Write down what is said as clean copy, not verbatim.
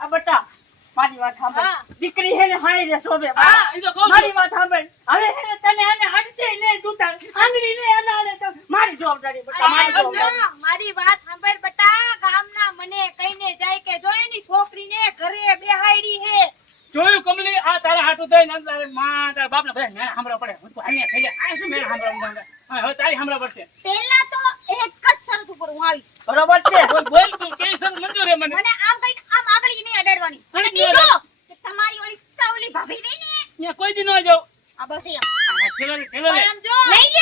આ બટા મારી વાત સાંભળ. હા. દીકરી હે ને હાય રે શોભે. હા, ઈ તો કહું છું. મારી વાત સાંભળ. હવે હે ને તને આને અડચે નહીં તું તાર આંગળી નહીં અનાડે તો મારી જવાબદારી બટા મારી અરે, જવાબદારી. જો, મારી વાત સાંભળ બટા. ગામના મને કહીને જાય કે જો એની છોકરીને ઘરે બેહાડી હે. જોયું કમલી આ તારા હાટુ થઈ ને તારે માં તારા બાપને બધા મેં સાંભળવા પડે હું તો હાલ્યા થઈ જાય આ શું મેં સાંભળવા હવે તારી સાંભળવા પડશે પહેલા તો એક જ શરત ઉપર હું આવીશ. બરોબર છે. બોલ તું કેવી સર મંજૂર હે મને મને આમ કઈ આમ આગળી નહીં અડાડવાની. અને નહીં બીજો કે તમારી ઓલી સાવલી ભાભી રહી ને ત્યાં કોઈ દી ન જાવ આ બસ એમ. ઠેલો રે પણ આમ જો લઈ લે